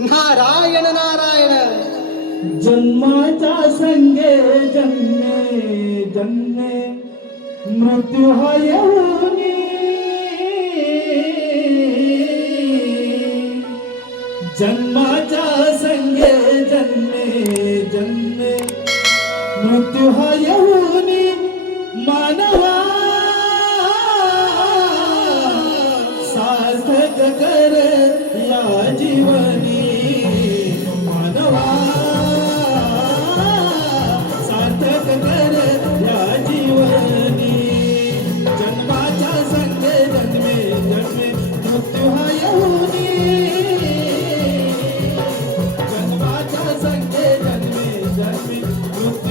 नारायण नारायण। जन्माच्या संगे जन्मे जन्मे, मृत्यू हा येऊनी जन्माच्या संगे जन्मे जन्मे, मृत्यू हा मानवा, सार्थक कर Uhum.